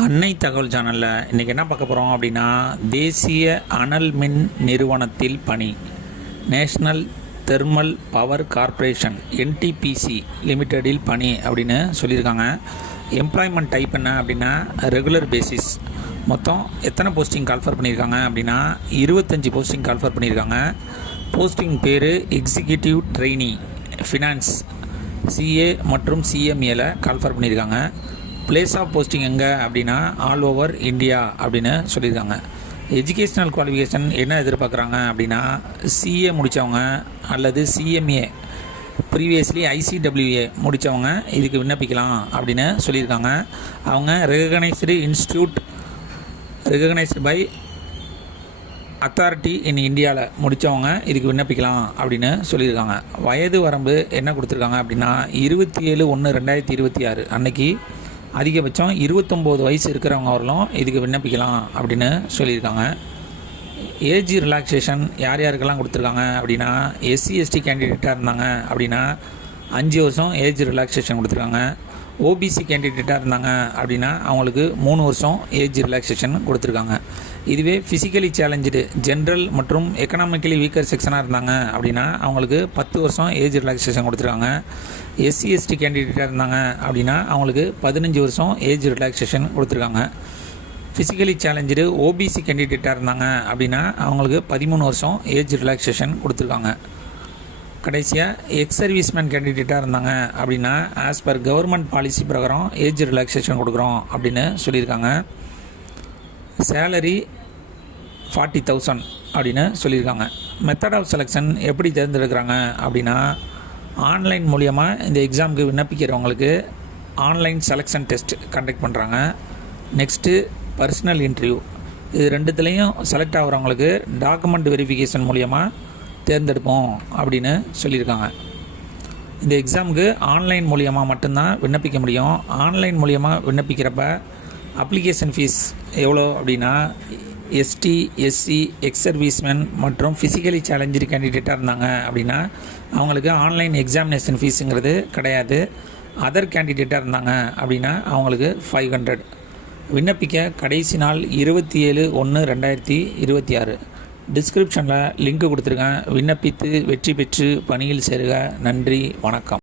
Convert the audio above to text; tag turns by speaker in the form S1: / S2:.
S1: அன்னை தகவல் சேனலில் இன்றைக்கி என்ன பார்க்க போகிறோம் அப்படின்னா தேசிய அனல் மின் நிறுவனத்தில் பணி. National thermal power corporation NTPC லிமிட்டெடில் பணி அப்படின்னு சொல்லியிருக்காங்க. எம்ப்ளாய்மெண்ட் டைப் என்ன அப்படின்னா ரெகுலர் பேசிஸ் மொத்தம் எத்தனை போஸ்டிங் கால்ஃபர் பண்ணியிருக்காங்க அப்படின்னா இருபத்தஞ்சி போஸ்டிங் கால்ஃபர் பண்ணியிருக்காங்க. போஸ்டிங் பேர் எக்ஸிக்யூட்டிவ் ட்ரெயினி ஃபினான்ஸ் சிஏ மற்றும் சிஎம்ஏல கால்ஃபர் பண்ணியிருக்காங்க. பிளேஸ் ஆஃப் போஸ்டிங் எங்கே அப்படின்னா ஆல் ஓவர் இந்தியா அப்படின்னு சொல்லியிருக்காங்க. எஜுகேஷ்னல் குவாலிஃபிகேஷன் என்ன எதிர்பார்க்குறாங்க அப்படின்னா சிஏ முடித்தவங்க அல்லது சிஎம்ஏ ப்ரீவியஸ்லி ஐசிடபிள்யூஏ முடித்தவங்க இதுக்கு விண்ணப்பிக்கலாம் அப்படின்னு சொல்லியிருக்காங்க. அவங்க recognised institute recognised by authority in இந்தியாவில் முடித்தவங்க இதுக்கு விண்ணப்பிக்கலாம் அப்படின்னு சொல்லியிருக்காங்க. வயது வரம்பு என்ன கொடுத்துருக்காங்க அப்படின்னா இருபத்தி ஏழு ஒன்று ரெண்டாயிரத்தி இருபத்தி ஆறு அன்னைக்கு அதிகபட்சம் இருபத்தொம்போது வயசு இருக்கிறவங்களும் இதுக்கு விண்ணப்பிக்கலாம் அப்படின்னு சொல்லியிருக்காங்க. ஏஜ் ரிலாக்ஸேஷன் யார் யாருக்கெல்லாம் கொடுத்துருக்காங்க அப்படின்னா எஸ்சி எஸ்டி கேண்டிடேட்டாக இருந்தாங்க அப்படின்னா அஞ்சு வருஷம் ஏஜ் ரிலாக்ஸேஷன் கொடுத்துருக்காங்க. ஓபிசி கேண்டிடேட்டாக இருந்தாங்க அப்படின்னா அவங்களுக்கு மூணு வருஷம் ஏஜ் ரிலாக்ஸேஷன் கொடுத்துருக்காங்க. இதுவே ஃபிசிக்கலி சேலஞ்சு ஜென்ரல் மற்றும் எக்கனாமிக்கலி வீக்கர் செக்ஷனாக இருந்தாங்க அப்படின்னா அவங்களுக்கு பத்து வருஷம் ஏஜ் ரிலாக்ஸேஷன் கொடுத்துருக்காங்க. எஸ்சி எஸ்டி கேண்டிடேட்டாக இருந்தாங்க அப்படின்னா அவங்களுக்கு பதினஞ்சு வருஷம் ஏஜ் ரிலாக்ஸேஷன் கொடுத்துருக்காங்க. ஃபிசிக்கலி சேலஞ்சு ஓபிசி கேண்டிடேட்டாக இருந்தாங்க அப்படின்னா அவங்களுக்கு பதிமூணு வருஷம் ஏஜ் ரிலாக்ஸேஷன் கொடுத்துருக்காங்க. கடைசியாக எக்ஸ் சர்வீஸ்மேன் கேண்டிடேட்டாக இருந்தாங்க அப்படின்னா ஆஸ் பர் கவர்மெண்ட் பாலிசி பிரகாரம் ஏஜ் ரிலாக்ஸேஷன் கொடுக்குறோம் அப்படின்னு சொல்லியிருக்காங்க. சேலரி ஃபார்ட்டி தௌசண்ட் அப்படின்னு சொல்லியிருக்காங்க. மெத்தட் ஆஃப் செலெக்ஷன் எப்படி தேர்ந்தெடுக்கிறாங்க அப்படின்னா ஆன்லைன் மூலியமாக இந்த எக்ஸாமுக்கு விண்ணப்பிக்கிறவங்களுக்கு ஆன்லைன் செலெக்ஷன் டெஸ்ட் கண்டக்ட் பண்ணுறாங்க நெக்ஸ்ட்டு பர்சனல் இன்டர்வியூ இது ரெண்டுத்துலேயும் செலக்ட் ஆகிறவங்களுக்கு டாக்குமெண்ட் வெரிஃபிகேஷன் மூலியமாக தேர்ந்தெடுப்போம் அப்படின்னு சொல்லியிருக்காங்க. இந்த எக்ஸாமுக்கு ஆன்லைன் மூலியமாக மட்டும்தான் விண்ணப்பிக்க முடியும். ஆன்லைன் மூலியமாக விண்ணப்பிக்கிறப்ப அப்ளிகேஷன் ஃபீஸ் எவ்வளோ அப்படின்னா எஸ்டி எஸ்சி எக்ஸ் சர்வீஸ்மேன் மற்றும் ஃபிசிக்கலி சேலஞ்சு கேண்டிடேட்டாக இருந்தாங்க அப்படின்னா அவங்களுக்கு ஆன்லைன் எக்ஸாமினேஷன் ஃபீஸுங்கிறது கிடையாது. அதர் கேண்டிடேட்டாக இருந்தாங்க அப்படின்னா அவங்களுக்கு ஃபைவ் ஹண்ட்ரட் விண்ணப்பிக்க கடைசி நாள் இருபத்தி ஏழு ஒன்று ரெண்டாயிரத்தி இருபத்தி ஆறு. டிஸ்கிரிப்ஷனில் லிங்க் கொடுத்துருக்கேன். விண்ணப்பித்து வெற்றி பெற்று பணியில் சேருக. நன்றி வணக்கம்.